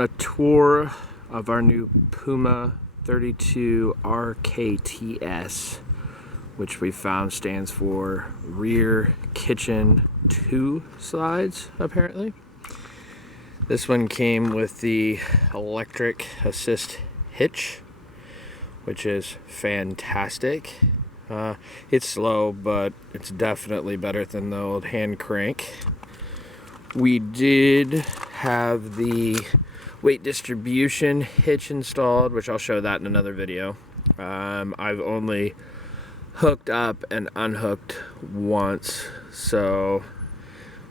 On a tour of our new Puma 32 RKTS, which we found stands for rear kitchen 2 slides, apparently. This one came with the electric assist hitch, which is fantastic. It's slow, but it's definitely better than the old hand crank. We did have the weight distribution hitch installed, which I'll show that in another video. I've only hooked up and unhooked once, so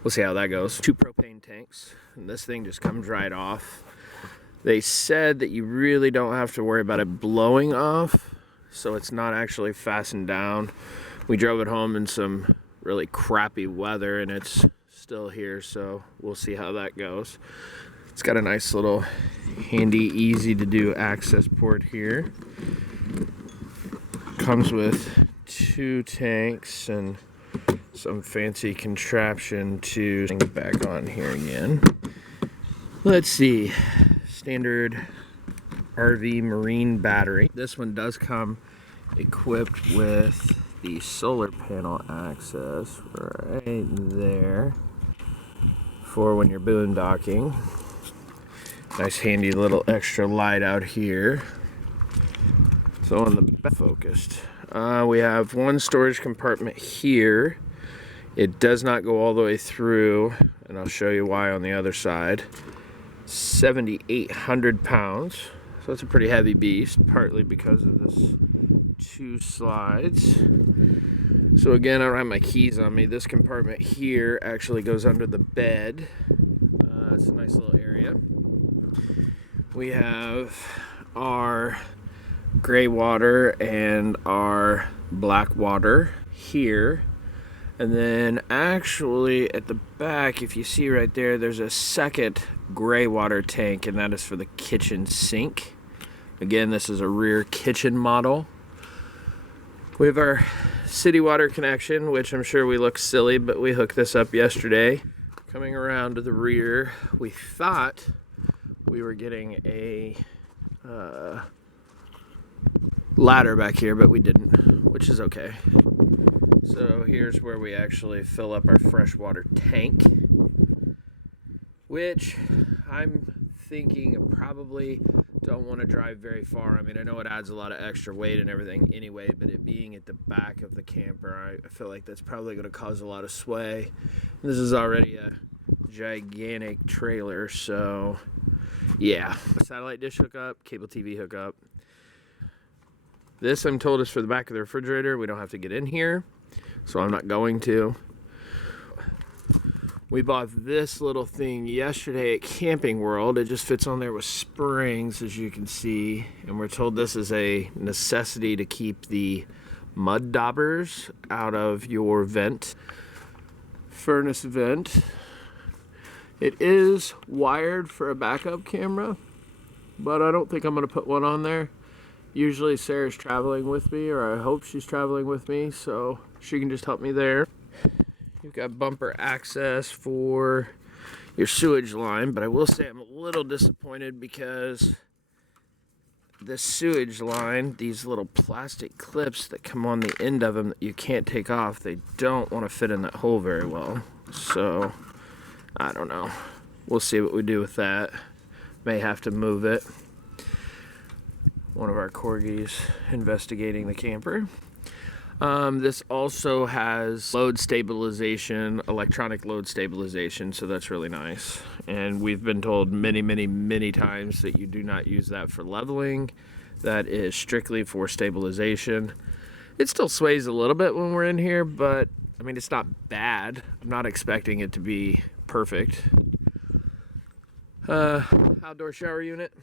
we'll see how that goes. 2 propane tanks, and this thing just comes right off. They said that you really don't have to worry about it blowing off, so it's not actually fastened down. We drove it home in some really crappy weather, and it's still here, so we'll see how that goes. It's got a nice little handy, easy to do access port here. Comes with 2 tanks and some fancy contraption to bring it back on here again. Let's see, standard RV marine battery. This one does come equipped with the solar panel access right there for when you're boondocking. Nice handy little extra light out here. So on the back focused, we have one storage compartment here. It does not go all the way through, and I'll show you why on the other side. 7,800 pounds, so it's a pretty heavy beast, partly because of this 2 slides. So again, I don't have my keys on me. This compartment here actually goes under the bed. It's a nice little area. We have our gray water and our black water here. And then actually at the back, if you see right there, there's a second gray water tank, and that is for the kitchen sink. Again, this is a rear kitchen model. We have our city water connection, which I'm sure we look silly, but we hooked this up yesterday. Coming around to the rear, we thought we were getting a ladder back here, but we didn't, which is okay. So here's where we actually fill up our freshwater tank, which I'm thinking probably don't want to drive very far. I mean, I know it adds a lot of extra weight and everything anyway, but it being at the back of the camper, I feel like that's probably going to cause a lot of sway. This is already a gigantic trailer, so yeah. Satellite dish hookup, cable TV hookup. This, I'm told, is for the back of the refrigerator. We don't have to get in here, so I'm not going to. We bought this little thing yesterday at Camping World. It just fits on there with springs, as you can see. And we're told this is a necessity to keep the mud daubers out of your vent, furnace vent. It is wired for a backup camera, but I don't think I'm going to put one on there. Usually Sarah's traveling with me, or I hope she's traveling with me, so she can just help me there. You've got bumper access for your sewage line, but I will say I'm a little disappointed because this sewage line, these little plastic clips that come on the end of them that you can't take off, they don't want to fit in that hole very well. So, I don't know. We'll see what we do with that. May have to move it. One of our corgis investigating the camper. This also has load stabilization, electronic load stabilization, so that's really nice. And we've been told many times that you do not use that for leveling. That is strictly for stabilization. It still sways a little bit when we're in here, but I mean, it's not bad. I'm not expecting it to be perfect. Outdoor shower unit,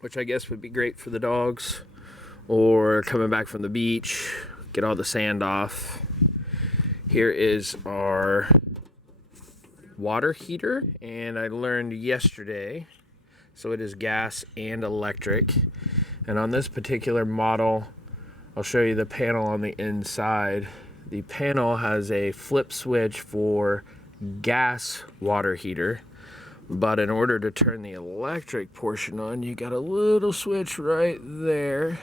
which I guess would be great for the dogs, or coming back from the beach, get all the sand off. Here is our water heater, and I learned yesterday, so it is gas and electric. And on this particular model, I'll show you the panel on the inside. The panel has a flip switch for gas water heater, But in order to turn the electric portion on, you got a little switch right there.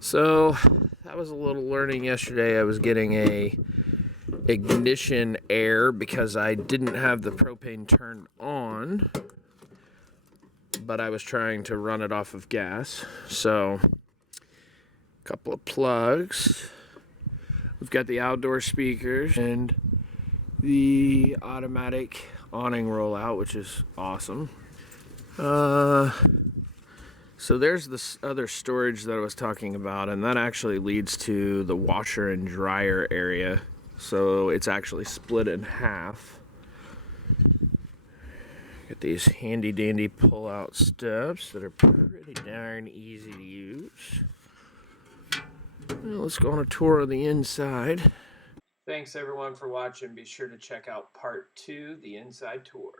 So that was a little learning yesterday. I was getting a ignition air because I didn't have the propane turned on, but I was trying to run it off of gas. So a couple of plugs. We've got the outdoor speakers and the automatic awning rollout, which is awesome. So there's this other storage that I was talking about, and that actually leads to the washer and dryer area. So it's actually split in half. Got these handy dandy pull-out steps that are pretty darn easy to use. Well, let's go on a tour of the inside. Thanks everyone for watching. Be sure to check out part 2, the inside tour.